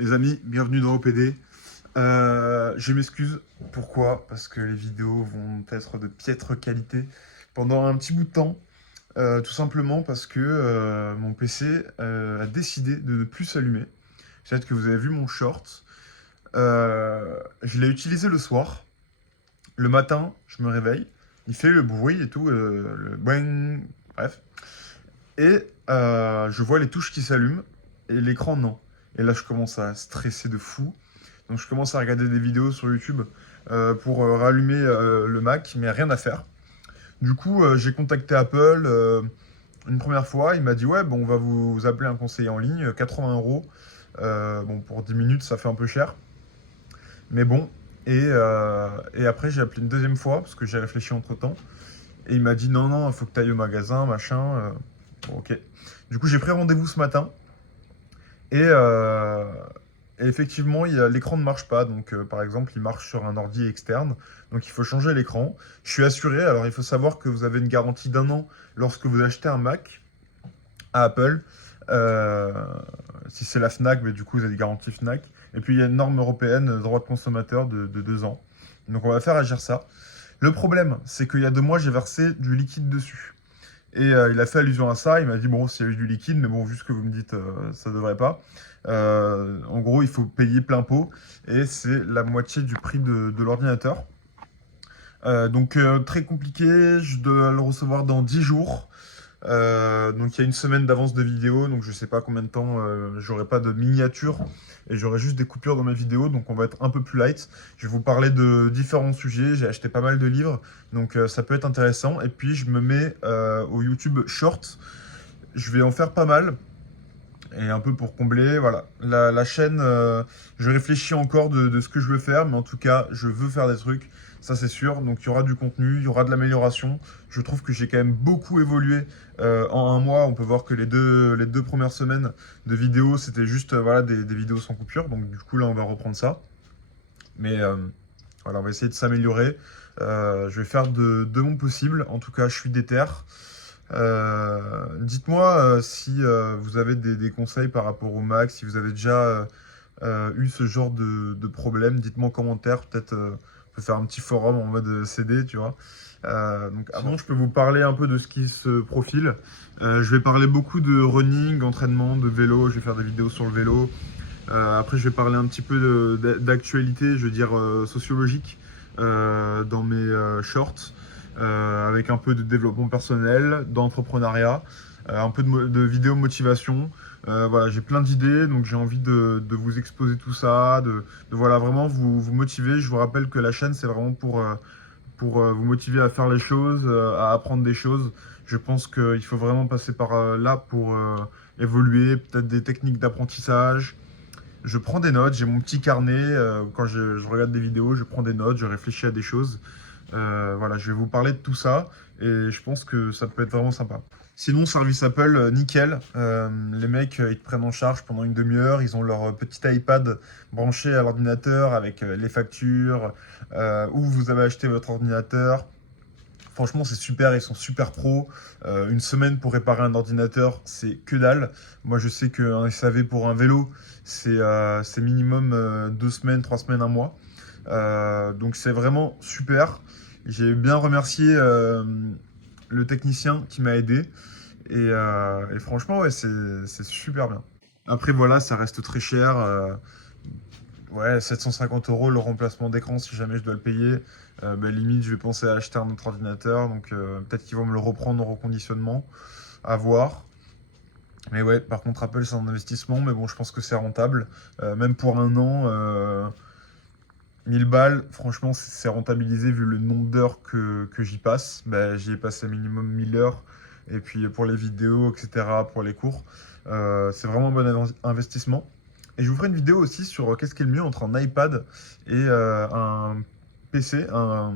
Les amis, bienvenue dans OPD. Je m'excuse. Pourquoi? Parce que les vidéos vont être de piètre qualité pendant un petit bout de temps. Tout simplement parce que mon PC a décidé de ne plus s'allumer. Peut-être que vous avez vu mon short. Je l'ai utilisé le soir. Le matin, je me réveille. Il fait le bruit et tout, le boing, bref. Et je vois les touches qui s'allument et l'écran non. Et là, je commence à stresser de fou. Donc, je commence à regarder des vidéos sur YouTube pour rallumer le Mac, mais rien à faire. Du coup, j'ai contacté Apple une première fois. Il m'a dit ouais, bon, on va vous appeler un conseiller en ligne, 80 euros. Bon, pour 10 minutes, ça fait un peu cher. Mais bon. Et après, j'ai appelé une deuxième fois parce que j'ai réfléchi entre temps. Et il m'a dit non, non, il faut que tu ailles au magasin, machin. Bon, ok. Du coup, j'ai pris rendez-vous ce matin. Et, euh, et effectivement, l'écran ne marche pas. Donc, par exemple, il marche sur un ordi externe. Donc, il faut changer l'écran. Je suis assuré. Alors, il faut savoir que vous avez une garantie d'un an lorsque vous achetez un Mac à Apple. Euh, Si c'est la Fnac, mais du coup, vous avez une garantie Fnac. Et puis, il y a une norme européenne droit de consommateur de 2 ans. Donc, on va faire agir ça. Le problème, c'est qu'il y a 2 mois, j'ai versé du liquide dessus. Et il a fait allusion à ça. Il m'a dit, bon, s'il y a eu du liquide, mais bon, vu ce que vous me dites, ça devrait pas. En gros, il faut payer plein pot. Et c'est la moitié du prix de l'ordinateur. Donc, très compliqué. Je dois le recevoir dans 10 jours. Donc il y a une semaine d'avance de vidéo, donc je sais pas combien de temps j'aurai pas de miniature et j'aurai juste des coupures dans mes vidéos, donc on va être un peu plus light. Je vais vous parler de différents sujets, j'ai acheté pas mal de livres, donc ça peut être intéressant. Et puis je me mets au YouTube Short, je vais en faire pas mal. Et un peu pour combler, voilà. La chaîne, je réfléchis encore de ce que je veux faire, mais en tout cas, je veux faire des trucs, ça c'est sûr. Donc il y aura du contenu, il y aura de l'amélioration. Je trouve que j'ai quand même beaucoup évolué en un mois. On peut voir que les deux premières semaines de vidéos, c'était juste voilà, des vidéos sans coupure. Donc du coup, là, on va reprendre ça. Mais voilà, on va essayer de s'améliorer. Je vais faire de mon possible. En tout cas, je suis déter. Dites-moi si vous avez des conseils par rapport au Mac, si vous avez déjà eu ce genre de problème. Dites-moi en commentaire, peut-être on peut faire un petit forum en mode CD, tu vois. Donc avant, je peux vous parler un peu de ce qui se profile. Je vais parler beaucoup de running, entraînement, de vélo. Je vais faire des vidéos sur le vélo. Après, je vais parler un petit peu d'actualité, je veux dire sociologique, dans mes shorts, avec un peu de développement personnel, d'entrepreneuriat, un peu de vidéo motivation. Voilà, j'ai plein d'idées, donc j'ai envie de vous exposer tout ça, de voilà, vraiment vous motiver. Je vous rappelle que la chaîne, c'est vraiment pour vous motiver à faire les choses, à apprendre des choses. Je pense qu'il faut vraiment passer par là pour évoluer, peut-être des techniques d'apprentissage. Je prends des notes, j'ai mon petit carnet. Quand je regarde des vidéos, je prends des notes, je réfléchis à des choses. Voilà, je vais vous parler de tout ça et je pense que ça peut être vraiment sympa. Sinon, service Apple, nickel. Les mecs, ils te prennent en charge pendant une demi-heure. Ils ont leur petit iPad branché à l'ordinateur avec les factures, où vous avez acheté votre ordinateur. Franchement, c'est super, ils sont super pros. Une semaine pour réparer un ordinateur, c'est que dalle. Moi, je sais qu'un SAV pour un vélo, c'est minimum 2 semaines, 3 semaines, un mois. Donc, c'est vraiment super. J'ai bien remercié le technicien qui m'a aidé. Et franchement, ouais, c'est super bien. Après, voilà, ça reste très cher. Ouais, 750 euros le remplacement d'écran si jamais je dois le payer. Bah, limite, je vais penser à acheter un autre ordinateur. Donc peut-être qu'ils vont me le reprendre en reconditionnement. À voir. Mais ouais, par contre, Apple, c'est un investissement. Mais bon, je pense que c'est rentable. Même pour un an, 1000 balles, franchement, c'est rentabilisé vu le nombre d'heures que j'y passe. Bah, j'y ai passé minimum 1000 heures. Et puis pour les vidéos, etc., pour les cours, c'est vraiment un bon investissement. Et je vous ferai une vidéo aussi sur qu'est-ce qui est le mieux entre un iPad et un PC, un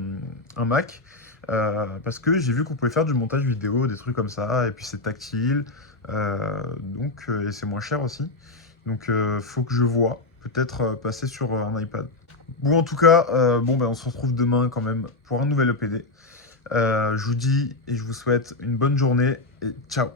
Mac. Parce que j'ai vu qu'on pouvait faire du montage vidéo, des trucs comme ça. Et puis c'est tactile. Et c'est moins cher aussi. Donc faut que je vois. Peut-être passer sur un iPad. Ou en tout cas, bon, ben, on se retrouve demain quand même pour un nouvel EPD. Je vous dis et je vous souhaite une bonne journée et ciao.